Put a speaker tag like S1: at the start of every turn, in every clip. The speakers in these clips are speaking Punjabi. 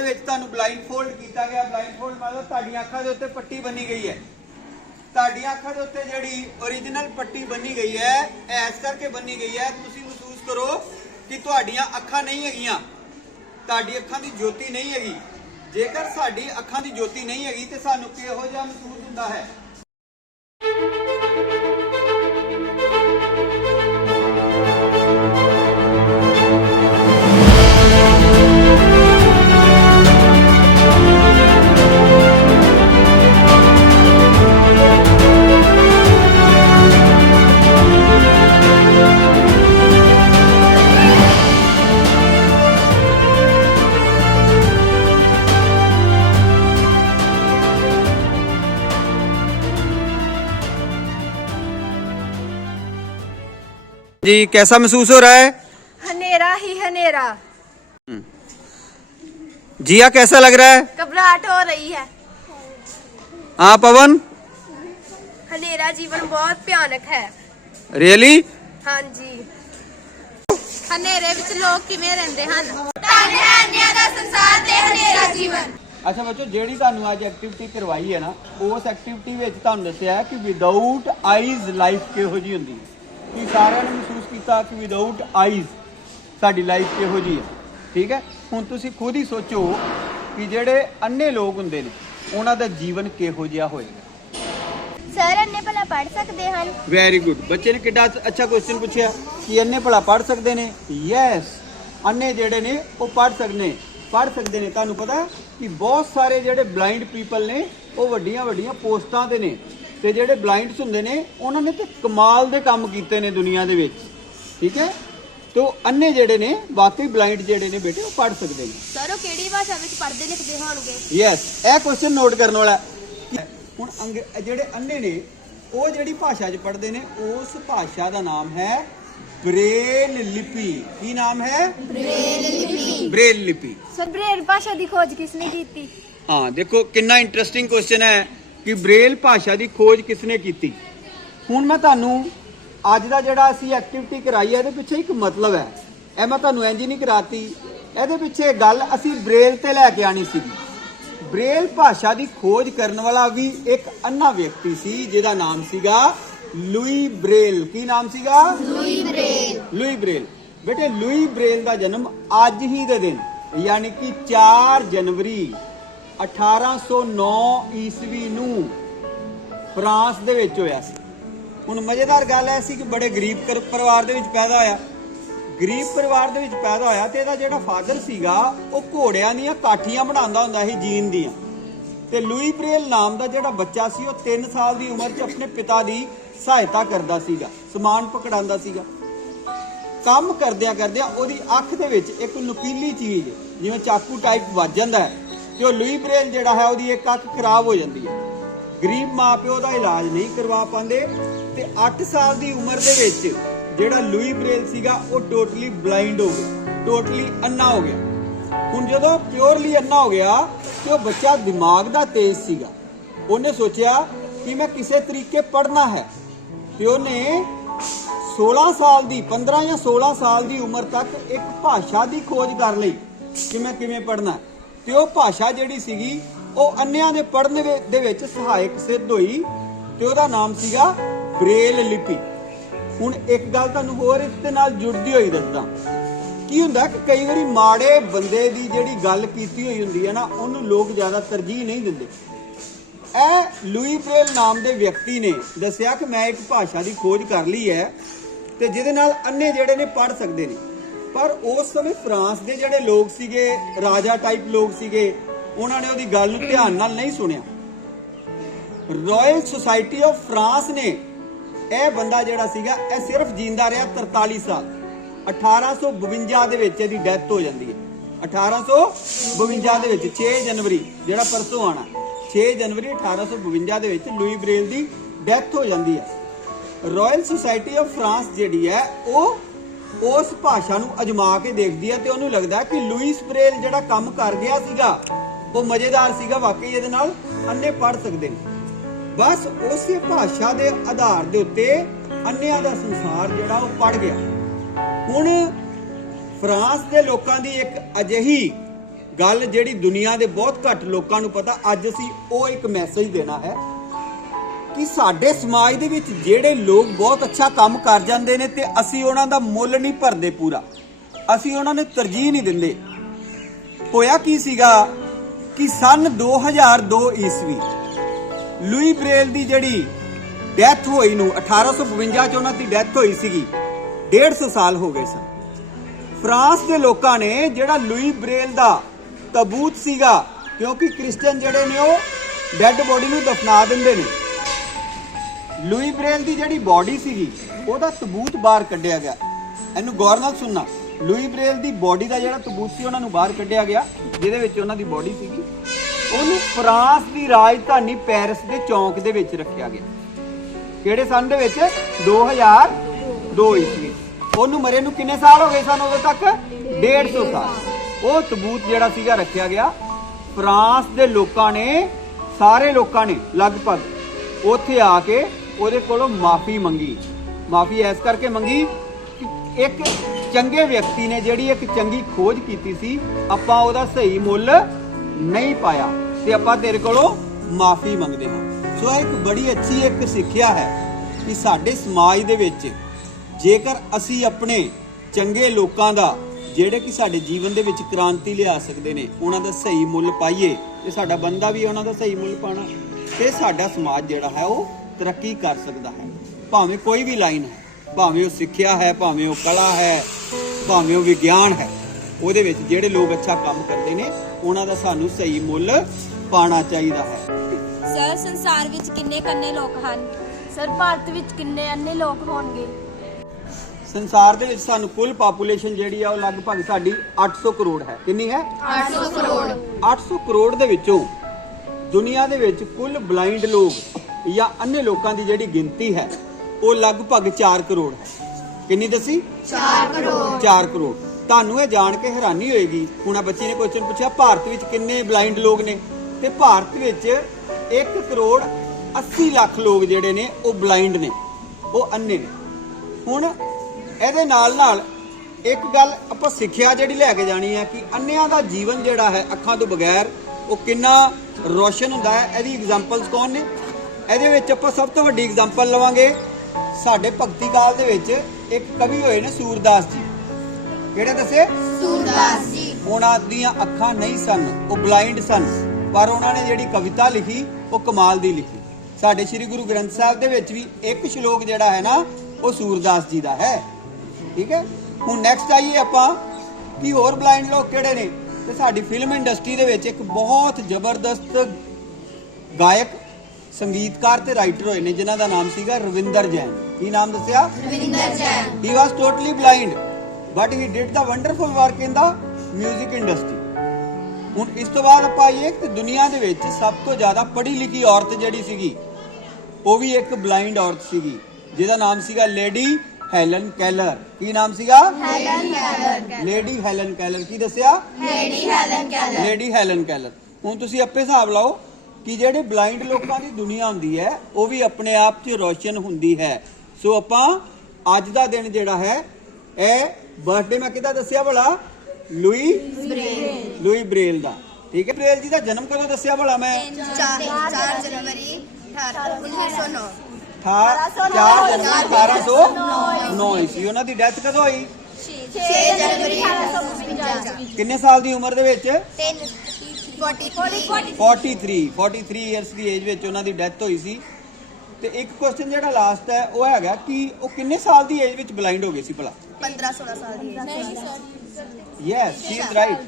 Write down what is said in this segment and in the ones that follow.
S1: ਦੇ ਵਿੱਚ ਤੁਹਾਨੂੰ ਬਲਾਈਂਡ ਫੋਲਡ ਕੀਤਾ ਗਿਆ। ਬਲਾਈਂਡ ਫੋਲਡ ਮਤਲਬ ਤੁਹਾਡੀਆਂ ਅੱਖਾਂ ਦੇ ਉੱਤੇ ਪੱਟੀ ਬੰਨੀ ਗਈ ਹੈ। ਤੁਹਾਡੀਆਂ ਅੱਖਾਂ ਦੇ ਉੱਤੇ ਜਿਹੜੀ origignal ਪੱਟੀ ਬੰਨੀ ਗਈ ਹੈ ਐਸ ਕਰਕੇ ਬੰਨੀ ਗਈ ਹੈ, ਤੁਸੀਂ ਮਹਿਸੂਸ ਕਰੋ ਕਿ ਤੁਹਾਡੀਆਂ ਅੱਖਾਂ ਨਹੀਂ ਹੈਗੀਆਂ। ਤੁਹਾਡੀ ਅੱਖਾਂ ਦੀ ਜੋਤੀ ਨਹੀਂ ਹੈਗੀ। ਜੇਕਰ ਸਾਡੀ ਅੱਖਾਂ ਦੀ ਜੋਤੀ ਨਹੀਂ ਹੈਗੀ ਤੇ ਸਾਨੂੰ ਕਿਹੋ ਜਿਹਾ ਮਹਿਸੂਸ ਹੁੰਦਾ ਹੈ? जी कैसा महसूस हो रहा है
S2: हनेरा ही हनेरा
S1: जिया कैसा लग रहा है
S2: घबराहट हो रही है
S1: हाँ पवन
S2: हनेरा जीवन बहुत भयानक है
S1: रियली
S2: ਹਾਂਜੀ ਹਨੇਰੇ ਵਿੱਚ ਲੋਕ ਕਿਵੇਂ ਰਹਿੰਦੇ ਹਨ ਧੰਨਿਆਨਿਆਂ ਦਾ ਸੰਸਾਰ ਤੇ ਹਨੇਰਾ ਜੀਵਨ
S1: ਅੱਛਾ ਬੱਚੋ ਜਿਹੜੀ ਤੁਹਾਨੂੰ ਅੱਜ ਐਕਟੀਵਿਟੀ ਕਰਵਾਈ ਹੈ ਨਾ ਉਸ ਐਕਟੀਵਿਟੀ ਵਿੱਚ ਤੁਹਾਨੂੰ ਦੱਸਿਆ ਹੈ ਕਿ ਵਿਦਆਊਟ ਆਈਜ਼ ਲਾਈਫ ਕਿਹੋ ਜੀ ਹੁੰਦੀ ਹੈ ਕਿ ਸਾਰਿਆਂ ਨੇ ਮਹਿਸੂਸ ਕੀਤਾ ਕਿ ਵਿਦਆਊਟ ਆਈਜ਼ ਸਾਡੀ ਲਾਈਫ ਕਿਹੋ ਜੀ ਹੈ। ਠੀਕ ਹੈ? ਹੁਣ ਤੁਸੀਂ ਖੁਦ ਹੀ ਸੋਚੋ ਕਿ ਜਿਹੜੇ ਅੰਨੇ ਲੋਕ ਹੁੰਦੇ ਨੇ ਉਹਨਾਂ ਦਾ ਜੀਵਨ ਕਿਹੋ ਜਿਹਾ ਹੋਏਗਾ।
S2: ਸਰ ਅੰਨੇ ਭਲਾ ਪੜ ਸਕਦੇ ਹਨ?
S1: ਵੈਰੀ ਗੁੱਡ ਬੱਚੇ ਨੇ ਕਿੱਡਾ ਅੱਛਾ ਕੁਐਸਚਨ ਪੁੱਛਿਆ ਕਿ ਅੰਨੇ ਭਲਾ ਪੜ ਸਕਦੇ ਨੇ? ਯੈਸ ਅੰਨੇ ਜਿਹੜੇ ਨੇ ਉਹ ਪੜ ਸਕਦੇ ਪੜ ਸਕਦੇ ਨੇ। ਤੁਹਾਨੂੰ ਪਤਾ ਕਿ ਬਹੁਤ ਸਾਰੇ ਜਿਹੜੇ ਬਲਾਈਂਡ ਪੀਪਲ ਨੇ ਉਹ ਵੱਡੀਆਂ ਵੱਡੀਆਂ ਪੋਸਟਾਂ ਤੇ ਨੇ। ਤੇ ਜਿਹੜੇ ਬਲਾਈਂਡਸ ਹੁੰਦੇ ਨੇ ਉਹਨਾਂ ਨੇ ਤੇ ਕਮਾਲ ਦੇ ਕੰਮ ਕੀਤੇ ਨੇ ਦੁਨੀਆ ਦੇ ਵਿੱਚ। ਠੀਕ ਹੈ? ਤੋ ਅੰਨੇ ਜਿਹੜੇ ਨੇ ਬਾਕੀ ਬਲਾਈਂਡ ਜਿਹੜੇ ਨੇ ਬੇਟੇ ਉਹ ਪੜ ਸਕਦੇ ਨੇ।
S2: ਸਰ ਉਹ ਕਿਹੜੀ ਭਾਸ਼ਾ ਵਿੱਚ ਪੜ੍ਹਦੇ ਲਿਖਦੇ ਹੋਣਗੇ?
S1: ਯੈਸ ਇਹ ਕੁਐਸਚਨ ਨੋਟ ਕਰਨ ਵਾਲਾ ਹੁਣ ਜਿਹੜੇ ਅੰਨੇ ਨੇ ਉਹ ਜਿਹੜੀ ਭਾਸ਼ਾ 'ਚ ਪੜ੍ਹਦੇ ਨੇ ਉਸ ਭਾਸ਼ਾ ਦਾ ਨਾਮ ਹੈ ਬ੍ਰੇਲ ਲਿਪੀ। ਕੀ ਨਾਮ ਹੈ? ਬ੍ਰੇਲ ਲਿਪੀ। ਬ੍ਰੇਲ ਲਿਪੀ।
S2: ਸਰ ਬ੍ਰੇਲ ਭਾਸ਼ਾ ਦੀ ਖੋਜ ਕਿਸਨੇ ਕੀਤੀ?
S1: ਹਾਂ ਦੇਖੋ ਕਿੰਨਾ ਇੰਟਰਸਟਿੰਗ ਕੁਐਸਚਨ ਹੈ। ਕਿ ਬ੍ਰੇਲ ਭਾਸ਼ਾ ਦੀ ਖੋਜ ਕਿਸਨੇ ਕੀਤੀ? ਹੁਣ ਮੈਂ ਤੁਹਾਨੂੰ ਅੱਜ ਦਾ ਜਿਹੜਾ ਅਸੀਂ ਐਕਟੀਵਿਟੀ ਕਰਾਈ ਹੈ ਇਹਦੇ ਪਿੱਛੇ ਇੱਕ ਮਤਲਬ ਹੈ। ਇਹ ਮੈਂ ਤੁਹਾਨੂੰ ਇੰਜ ਨਹੀਂ ਕਰਾਤੀ। ਇਹਦੇ ਪਿੱਛੇ ਗੱਲ ਅਸੀਂ ਬ੍ਰੇਲ ਤੇ ਲੈ ਕੇ ਆਣੀ ਸੀਗੀ। ਬ੍ਰੇਲ ਭਾਸ਼ਾ ਦੀ ਖੋਜ ਕਰਨ ਵਾਲਾ ਵੀ ਇੱਕ ਅੰਨਾ ਵਿਅਕਤੀ ਸੀ ਜਿਹਦਾ ਨਾਮ ਸੀਗਾ ਲੂਈ ਬ੍ਰੇਲ। ਕੀ ਨਾਮ ਸੀਗਾ? Louis Braille. Louis Braille. ਬੇਟੇ ਲੂਈ ਬ੍ਰੇਲ ਦਾ ਜਨਮ ਅੱਜ ਹੀ ਦੇ ਦਿਨ ਯਾਨੀ ਕਿ 4 ਜਨਵਰੀ 1809 ਈਸਵੀ ਨੂੰ ਫਰਾਂਸ ਦੇ ਵਿੱਚ ਹੋਇਆ ਸੀ। ਹੁਣ ਮਜ਼ੇਦਾਰ ਗੱਲ ਐ ਸੀ ਕਿ ਬੜੇ ਗਰੀਬ ਕਰ- ਪਰਿਵਾਰ ਦੇ ਵਿੱਚ ਪੈਦਾ ਹੋਇਆ। ਗਰੀਬ ਪਰਿਵਾਰ ਦੇ ਵਿੱਚ ਪੈਦਾ ਹੋਇਆ ਤੇ ਇਹਦਾ ਜਿਹੜਾ ਫਾਦਰ ਸੀਗਾ, ਉਹ ਘੋੜਿਆਂ ਦੀਆਂ ਕਾਠੀਆਂ ਬਣਾਉਂਦਾ ਹੁੰਦਾ ਸੀ, ਜੀਨ ਦੀਆਂ। ਤੇ ਲੂਈ ਬ੍ਰੇਲ ਨਾਮ ਦਾ ਜਿਹੜਾ ਬੱਚਾ ਸੀ, ਉਹ 3 ਸਾਲ ਦੀ ਉਮਰ 'ਚ ਆਪਣੇ ਪਿਤਾ ਦੀ ਸਹਾਇਤਾ ਕਰਦਾ ਸੀਗਾ, ਸਮਾਨ ਪਕੜਾਉਂਦਾ ਸੀਗਾ। ਕੰਮ ਕਰਦਿਆਂ ਕਰਦਿਆਂ ਉਹਦੀ ਅੱਖ ਦੇ ਵਿੱਚ ਇੱਕ ਨੁਕੀਲੀ ਚੀਜ਼, ਜਿਵੇਂ ਚਾਕੂ ਟਾਈਪ ਵੱਜ ਜਾਂਦਾ ਹੈ ਕਿ ਉਹ ਲੂਈ ਬ੍ਰੇਲ ਜਿਹੜਾ ਹੈ ਉਹਦੀ ਇੱਕ ਅੱਖ ਖਰਾਬ ਹੋ ਜਾਂਦੀ ਹੈ। ਗਰੀਬ ਮਾਪਿਓ ਦਾ ਇਲਾਜ ਨਹੀਂ ਕਰਵਾ ਪਾਉਂਦੇ ਤੇ 8 ਸਾਲ ਦੀ ਉਮਰ ਦੇ ਵਿੱਚ ਜਿਹੜਾ ਲੂਈ ਬ੍ਰੇਲ ਸੀਗਾ, ਉਹ ਟੋਟਲੀ ਬਲਾਈਂਡ ਹੋ ਗਿਆ, ਟੋਟਲੀ ਅੰਨਾ ਹੋ ਗਿਆ। ਹੁਣ ਜਦੋਂ ਪਿਓਰਲੀ ਅੰਨਾ ਹੋ ਗਿਆ ਤੇ ਉਹ ਬੱਚਾ ਦਿਮਾਗ ਦਾ ਤੇਜ਼ ਸੀਗਾ। ਉਹਨੇ ਸੋਚਿਆ ਕਿ ਮੈਂ ਕਿਸੇ ਤਰੀਕੇ ਪੜ੍ਹਨਾ ਹੈ। ਤੇ ਉਹਨੇ 16 ਸਾਲ ਦੀ 15 ਜਾਂ 16 ਸਾਲ ਦੀ ਉਮਰ ਤੱਕ ਇੱਕ ਭਾਸ਼ਾ ਦੀ ਖੋਜ ਕਰ ਲਈ ਕਿ ਮੈਂ ਕਿਵੇਂ ਪੜ੍ਹਨਾ ਹੈ। ਤੇ ਉਹ ਭਾਸ਼ਾ ਜਿਹੜੀ ਸੀਗੀ, ਉਹ ਅੰਨਿਆਂ ਦੇ ਪੜ੍ਹਨ ਦੇ- ਦੇ ਵਿੱਚ ਸਹਾਇਕ ਸਿੱਧ ਹੋਈ ਤੇ ਉਹਦਾ ਨਾਮ ਸੀਗਾ ਬ੍ਰੇਲ ਲਿਪੀ। ਹੁਣ ਇੱਕ ਗੱਲ ਤੁਹਾਨੂੰ ਹੋਰ ਇਸ ਦੇ ਨਾਲ ਜੁੜਦੀ ਹੋਈ ਦੱਸਦਾ। ਕੀ ਹੁੰਦਾ ਕਿ ਕਈ ਵਾਰੀ ਮਾੜੇ ਬੰਦੇ ਦੀ ਜਿਹੜੀ ਗੱਲ ਕੀਤੀ ਹੋਈ ਹੁੰਦੀ ਹੈ ਨਾ, ਉਹਨੂੰ ਲੋਕ ਜ਼ਿਆਦਾ ਤਰਜੀਹ ਨਹੀਂ ਦਿੰਦੇ। ਇਹ ਲੂਈ ਬ੍ਰੇਲ ਨਾਮ ਦੇ ਵਿਅਕਤੀ ਨੇ ਦੱਸਿਆ ਕਿ ਮੈਂ ਇੱਕ ਭਾਸ਼ਾ ਦੀ ਖੋਜ ਕਰ ਲਈ ਹੈ ਤੇ ਜਿਹਦੇ ਨਾਲ ਅੰਨੇ ਜਿਹੜੇ ਨੇ ਪੜ ਸਕਦੇ ਨੇ। ਪਰ ਉਸ ਸਮੇਂ ਫਰਾਂਸ ਦੇ ਜਿਹੜੇ ਲੋਕ ਸੀਗੇ, ਰਾਜਾ ਟਾਈਪ ਲੋਕ ਸੀਗੇ, ਉਹਨਾਂ ਨੇ ਉਹਦੀ ਗੱਲ ਨੂੰ ਧਿਆਨ ਨਾਲ ਨਹੀਂ ਸੁਣਿਆ। ਰਾਇਲ ਸੁਸਾਇਟੀ ਆਫ ਫਰਾਂਸ ਨੇ ਇਹ ਬੰਦਾ ਜਿਹੜਾ ਸੀਗਾ, ਇਹ ਸਿਰਫ ਜੀਂਦਾ ਰਿਹਾ 43 ਸਾਲ। 1852 ਦੇ ਵਿੱਚ ਇਹਦੀ ਡੈਥ ਹੋ ਜਾਂਦੀ ਹੈ। 1852 ਦੇ ਵਿੱਚ 6 ਜਨਵਰੀ, ਜਿਹੜਾ ਪਰਸੋਂ ਆਣਾ 6 ਜਨਵਰੀ 1852 ਦੇ ਵਿੱਚ ਲੂਈ ਬ੍ਰੇਲ ਦੀ ਡੈਥ ਹੋ ਜਾਂਦੀ ਹੈ। ਰਾਇਲ ਸੁਸਾਇਟੀ ਆਫ ਫਰਾਂਸ ਜਿਹੜੀ ਹੈ, ਉਹ ਉਸ ਭਾਸ਼ਾ ਨੂੰ ਅਜਮਾ ਕੇ ਦੇਖਦੀ ਹੈ ਤੇ ਉਹਨੂੰ ਲੱਗਦਾ ਕਿ ਲੂਈਸ ਬ੍ਰੇਲ ਜਿਹੜਾ ਕੰਮ ਕਰ ਗਿਆ ਸੀਗਾ, ਉਹ ਮਜ਼ੇਦਾਰ ਸੀਗਾ, ਵਾਕਈ ਇਹਦੇ ਨਾਲ ਅੰਨੇ ਪੜ ਸਕਦੇ ਨੇ। ਬਸ ਉਸੇ ਭਾਸ਼ਾ ਦੇ ਆਧਾਰ ਦੇ ਉੱਤੇ ਅੰਨਿਆਂ ਦਾ ਸੰਸਾਰ ਜਿਹੜਾ ਉਹ ਪੜ ਗਿਆ। ਹੁਣ ਫਰਾਂਸ ਦੇ ਲੋਕਾਂ ਦੀ ਇੱਕ ਅਜਿਹੀ ਗੱਲ ਜਿਹੜੀ ਦੁਨੀਆ ਦੇ ਬਹੁਤ ਘੱਟ ਲੋਕਾਂ ਨੂੰ ਪਤਾ, ਅੱਜ ਅਸੀਂ ਉਹ ਇੱਕ ਮੈਸੇਜ ਦੇਣਾ ਹੈ। ਕਿ ਸਾਡੇ ਸਮਾਜ ਦੇ ਵਿੱਚ ਜਿਹੜੇ ਲੋਕ ਬਹੁਤ ਅੱਛਾ ਕੰਮ ਕਰ ਜਾਂਦੇ ਨੇ ਤੇ ਅਸੀਂ ਉਹਨਾਂ ਦਾ ਮੁੱਲ ਨਹੀਂ ਭਰਦੇ ਪੂਰਾ। ਅਸੀਂ ਉਹਨਾਂ ਨੂੰ ਤਰਜੀਹ ਨਹੀਂ ਦਿੰਦੇ। ਹੋਇਆ ਕੀ ਸੀਗਾ ਕਿ ਸਨ 2002 ਈਸਵੀ ਲੂਈ ਬ੍ਰੇਲ ਦੀ ਜਿਹੜੀ ਡੈਥ ਹੋਈ ਨੂੰ 1852 ਚ ਉਹਨਾਂ ਦੀ ਡੈਥ ਹੋਈ ਸੀਗੀ 150 ਸਾਲ ਹੋ ਗਏ ਸਨ। ਫਰਾਂਸ ਦੇ ਲੋਕਾਂ ਨੇ ਜਿਹੜਾ ਲੂਈ ਬ੍ਰੇਲ ਦਾ ਤਬੂਤ ਸੀਗਾ, ਕਿਉਂਕਿ ਕ੍ਰਿਸਚੀਅਨ ਜਿਹੜੇ ਨੇ ਉਹ ਡੈੱਡ ਬੋਡੀ ਨੂੰ ਦਫਨਾ ਦਿੰਦੇ ਨੇ। ਲੂਈ ਬ੍ਰੇਲ ਦੀ ਜਿਹੜੀ ਬਾਡੀ ਸੀਗੀ, ਉਹਦਾ ਤਬੂਤ ਬਾਹਰ ਕੱਢਿਆ ਗਿਆ। ਇਹਨੂੰ ਗੌਰ ਨਾਲ ਸੁਣਨਾ। ਲੂਈ ਬ੍ਰੇਲ ਦੀ ਬਾਡੀ ਦਾ ਜਿਹੜਾ ਤਬੂਤ ਸੀ, ਉਹਨਾਂ ਨੂੰ ਬਾਹਰ ਕੱਢਿਆ ਗਿਆ, ਜਿਹਦੇ ਵਿੱਚ ਉਹਨਾਂ ਦੀ ਬਾਡੀ ਸੀਗੀ। ਉਹਨੂੰ ਫਰਾਂਸ ਦੀ ਰਾਜਧਾਨੀ ਪੈਰਿਸ ਦੇ ਚੌਂਕ ਦੇ ਵਿੱਚ ਰੱਖਿਆ ਗਿਆ। ਕਿਹੜੇ ਸਾਲ ਦੇ ਵਿੱਚ? 2002 ਈਸਵੀ। ਉਹਨੂੰ ਮਰੇ ਨੂੰ ਕਿੰਨੇ ਸਾਲ ਹੋ ਗਏ ਸਨ ਉਦੋਂ ਤੱਕ? 150 ਸਾਲ। ਉਹ ਤਬੂਤ ਜਿਹੜਾ ਸੀਗਾ ਰੱਖਿਆ ਗਿਆ। ਫਰਾਂਸ ਦੇ ਲੋਕਾਂ ਨੇ, ਸਾਰੇ ਲੋਕਾਂ ਨੇ ਲਗਭਗ ਉੱਥੇ ਆ ਕੇ ਉਹਦੇ ਕੋਲੋਂ ਮਾਫੀ ਮੰਗੀ। ਮਾਫੀ ਐਸ ਕਰਕੇ ਮੰਗੀ ਕਿ ਇੱਕ ਚੰਗੇ ਵਿਅਕਤੀ ਨੇ ਜਿਹੜੀ ਇੱਕ ਚੰਗੀ ਖੋਜ ਕੀਤੀ ਸੀ, ਆਪਾਂ ਉਹਦਾ ਸਹੀ ਮੁੱਲ ਨਹੀਂ ਪਾਇਆ ਤੇ ਆਪਾਂ ਤੇਰੇ ਕੋਲੋਂ ਮਾਫੀ ਮੰਗਦੇ ਹਾਂ। ਸੋ ਇਹ ਇੱਕ ਬੜੀ ਅੱਛੀ ਇੱਕ ਸਿੱਖਿਆ ਹੈ ਕਿ ਸਾਡੇ ਸਮਾਜ ਦੇ ਵਿੱਚ ਜੇਕਰ ਅਸੀਂ ਆਪਣੇ ਚੰਗੇ ਲੋਕਾਂ ਦਾ ਜਿਹੜੇ ਕਿ ਸਾਡੇ ਜੀਵਨ ਦੇ ਵਿੱਚ ਕ੍ਰਾਂਤੀ ਲਿਆ ਸਕਦੇ ਨੇ, ਉਹਨਾਂ ਦਾ ਸਹੀ ਮੁੱਲ ਪਾਈਏ ਤੇ ਸਾਡਾ ਬੰਦਾ ਵੀ ਉਹਨਾਂ ਦਾ ਸਹੀ ਮੁੱਲ ਪਾਣਾ, ਤੇ ਸਾਡਾ ਸਮਾਜ ਜਿਹੜਾ ਹੈ ਉਹ ਤਰੱਕੀ ਕਰ ਸਕਦਾ ਹੈ। ਭਾਵੇਂ ਕੋਈ ਵੀ ਲਾਈਨ ਹੈ ਭਾਵੇਂ ਉਹ ਸਿੱਖਿਆ ਹੈ ਭਾਵੇਂ ਉਹ ਕਲਾ ਹੈ ਭਾਵੇਂ ਉਹ ਵਿਗਿਆਨ ਹੈ ਉਹਦੇ ਵਿੱਚ ਜਿਹੜੇ ਲੋਕ ਅੱਛਾ ਕੰਮ ਕਰਦੇ ਨੇ ਉਹਨਾਂ ਦਾ ਸਾਨੂੰ ਸਹੀ ਮੁੱਲ ਪਾਣਾ ਚਾਹੀਦਾ ਹੈ।
S3: ਸਰ ਸੰਸਾਰ ਵਿੱਚ ਕਿੰਨੇ ਕੰਨੇ ਲੋਕ ਹਨ? ਸਰ ਭਾਰਤ ਵਿੱਚ ਕਿੰਨੇ ਅੰਨੇ ਲੋਕ ਹੋਣਗੇ?
S1: ਸੰਸਾਰ ਦੇ ਵਿੱਚ ਸਾਨੂੰ ਕੁੱਲ ਪਾਪੂਲੇਸ਼ਨ ਜਿਹੜੀ ਆ ਉਹ ਲਗਭਗ ਸਾਡੀ 800 ਕਰੋੜ ਹੈ। ਕਿੰਨੀ ਹੈ?
S2: 800 ਕਰੋੜ।
S1: 800 ਕਰੋੜ ਦੇ ਵਿੱਚੋਂ ਦੁਨੀਆ ਦੇ ਵਿੱਚ ਕੁੱਲ ਬਲਾਈਂਡ ਲੋਕ ਜਾਂ ਅੰਨੇ ਲੋਕਾਂ ਦੀ ਜਿਹੜੀ ਗਿਣਤੀ ਹੈ ਉਹ ਲਗਭਗ 4 ਕਰੋੜ ਹੈ ਕਿੰਨੀ ਦੱਸੀ
S2: 4 ਕਰੋੜ
S1: 4 ਕਰੋੜ ਤੁਹਾਨੂੰ ਇਹ ਜਾਣ ਕੇ ਹੈਰਾਨੀ ਹੋਏਗੀ ਹੁਣ ਆ ਬੱਚੀ ਨੇ ਕੁਐਸਚਨ ਪੁੱਛਿਆ ਭਾਰਤ ਵਿੱਚ ਕਿੰਨੇ ਬਲਾਈਂਡ ਲੋਕ ਨੇ ਤੇ ਭਾਰਤ ਵਿੱਚ 1 ਕਰੋੜ 80 ਲੱਖ ਲੋਕ ਜਿਹੜੇ ਨੇ ਉਹ ਬਲਾਈਂਡ ਨੇ ਉਹ ਅੰਨੇ ਨੇ ਹੁਣ ਇਹਦੇ ਨਾਲ ਨਾਲ ਇੱਕ ਗੱਲ ਆਪਾਂ ਸਿੱਖਿਆ ਜਿਹੜੀ ਲੈ ਕੇ ਜਾਣੀ ਹੈ ਕਿ ਅੰਨਿਆਂ ਦਾ ਜੀਵਨ ਜਿਹੜਾ ਹੈ ਅੱਖਾਂ ਤੋਂ ਬਗੈਰ ਉਹ ਕਿੰਨਾ ਰੋਸ਼ਨ ਹੁੰਦਾ ਹੈ ਇਹਦੀ ਐਗਜ਼ਾਮਪਲਸ ਕੌਣ ਨੇ ਇਹਦੇ ਵਿੱਚ ਆਪਾਂ ਸਭ ਤੋਂ ਵੱਡੀ ਐਗਜ਼ਾਮਪਲ ਲਵਾਂਗੇ। ਸਾਡੇ ਭਗਤੀ ਕਾਲ ਦੇ ਵਿੱਚ ਇੱਕ ਕਵੀ ਹੋਏ ਨੇ ਸੂਰਦਾਸ ਜੀ। ਕਿਹੜੇ ਦੱਸੇ?
S2: ਸੂਰਦਾਸ ਜੀ।
S1: ਉਹਨਾਂ ਦੀਆਂ ਅੱਖਾਂ ਨਹੀਂ ਸਨ ਉਹ ਬਲਾਈਂਡ ਸਨ ਪਰ ਉਹਨਾਂ ਨੇ ਜਿਹੜੀ ਕਵਿਤਾ ਲਿਖੀ ਉਹ ਕਮਾਲ ਦੀ ਲਿਖੀ। ਸਾਡੇ ਸ੍ਰੀ ਗੁਰੂ ਗ੍ਰੰਥ ਸਾਹਿਬ ਦੇ ਵਿੱਚ ਵੀ ਇੱਕ ਸ਼ਲੋਕ ਜਿਹੜਾ ਹੈ ਨਾ ਉਹ ਸੂਰਦਾਸ ਜੀ ਦਾ ਹੈ। ਠੀਕ ਹੈ? ਹੁਣ ਨੈਕਸਟ ਆਈਏ ਆਪਾਂ ਕਿ ਹੋਰ ਬਲਾਈਂਡ ਲੋਕ ਕਿਹੜੇ ਨੇ? ਤੇ ਸਾਡੀ ਫਿਲਮ ਇੰਡਸਟਰੀ ਦੇ ਵਿੱਚ ਇੱਕ ਬਹੁਤ ਜ਼ਬਰਦਸਤ ਗਾਇਕ ਸੰਗੀਤਕਾਰ ਤੇ ਰਾਈਟਰ ਹੋਏ ਨੇ ਜਿਨ੍ਹਾਂ ਦਾ ਨਾਮ ਸੀਗਾ ਰਵਿੰਦਰ ਜੈਨ। ਕੀ ਨਾਮ ਦੱਸਿਆ?
S2: Ravindra Jain.
S1: He was totally blind but he did the wonderful work in the music industry. ਹੁਣ ਇਸ ਤੋਂ ਬਾਅਦ ਆਪਾਂ ਆਈਏ ਕਿ ਦੁਨੀਆ ਦੇ ਵਿੱਚ ਸਭ ਤੋਂ ਜ਼ਿਆਦਾ ਪੜ੍ਹੀ ਲਿਖੀ ਔਰਤ ਜਿਹੜੀ ਸੀਗੀ ਉਹ ਵੀ ਇੱਕ ਬਲਾਈਂਡ ਔਰਤ ਸੀਗੀ ਜਿਹਦਾ ਨਾਮ ਸੀਗਾ ਲੇਡੀ ਹੈਲਨ ਕੈਲਰ ਕੀ ਨਾਮ ਸੀਗਾ?
S2: Helen Keller
S1: lady Helen Keller ਕੀ ਦੱਸਿਆ?
S2: Lady Helen Keller
S1: lady Helen Keller ਹੁਣ ਤੁਸੀਂ ਆਪੇ ਹਿਸਾਬ ਲਾਓ ਕਿ ਜਿਹੜੇ ਬਲਾਈਂਡ ਲੋਕਾਂ ਦੀ ਦੁਨੀਆ ਹੁੰਦੀ ਹੈ ਉਹ ਵੀ ਆਪਣੇ ਆਪ 'ਚ ਰੋਸ਼ਨ ਹੁੰਦੀ ਹੈ। ਸੋ ਆਪਾਂ ਅੱਜ ਦਾ ਦਿਨ ਜਿਹੜਾ ਹੈ ਇਹ ਬਰਥਡੇ ਮੈਂ ਕਿਹਦਾ ਦੱਸਿਆ ਭਲਾ? ਲੂਈ ਲੂਈ ਬ੍ਰੇਲ ਦਾ। ਠੀਕ ਹੈ ਬ੍ਰੇਲ ਜੀ ਦਾ ਜਨਮ ਕਦੋਂ ਦੱਸਿਆ ਭਲਾ ਮੈਂ?
S2: 4 ਜਨਵਰੀ 1909
S1: 4 ਜਨਵਰੀ 1809 ਈਸਵੀ। ਉਹਨਾਂ ਦੀ ਡੈਥ ਕਦੋਂ ਹੋਈ?
S2: 6 ਜਨਵਰੀ 1852
S1: ਕਿੰਨੇ ਸਾਲ ਦੀ ਉਮਰ ਦੇ ਵਿੱਚ?
S2: 10 43.
S1: 43 43 ਇਅਰਸ ਦੀ ਏਜ ਵਿੱਚ ਉਹਨਾਂ ਦੀ ਡੈਥ ਹੋਈ ਸੀ। ਤੇ ਇੱਕ ਕੁਐਸਚਨ ਜਿਹੜਾ ਲਾਸਟ ਹੈ ਉਹ ਹੈਗਾ ਕਿ ਉਹ ਕਿੰਨੇ ਸਾਲ ਦੀ ਏਜ ਵਿੱਚ ਬਲਾਈਂਡ ਹੋ ਗਏ ਸੀ ਭਲਾ?
S2: 15 16 ਸਾਲ ਦੀ
S1: ਯੈਸ ਸ਼ੀ ਇਜ਼ ਰਾਈਟ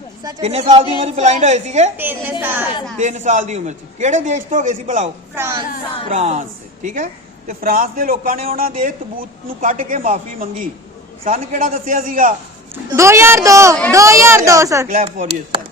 S1: ਕਿੰਨੇ ਸਾਲ ਦੀ ਉਮਰ ਵਿੱਚ ਬਲਾਈਂਡ ਹੋਏ ਸੀਗੇ?
S2: 3 ਸਾਲ।
S1: 3 ਸਾਲ ਦੀ ਉਮਰ 'ਚ। ਕਿਹੜੇ ਦੇਸ਼ ਤੋਂ ਹੋ ਗਏ ਸੀ ਭਲਾ ਉਹ?
S2: ਫਰਾਂਸ।
S1: ਫਰਾਂਸ ਠੀਕ ਹੈ? ਤੇ ਫਰਾਂਸ ਦੇ ਲੋਕਾਂ ਨੇ ਉਹਨਾਂ ਦੇ ਤਬੂਤ ਨੂੰ ਕੱਢ ਕੇ ਮਾਫੀ ਮੰਗੀ। ਸਨ ਕਿਹੜਾ ਦੱਸਿਆ ਸੀਗਾ?
S3: 2002 2002 ਸਰ।
S1: Clap for yourself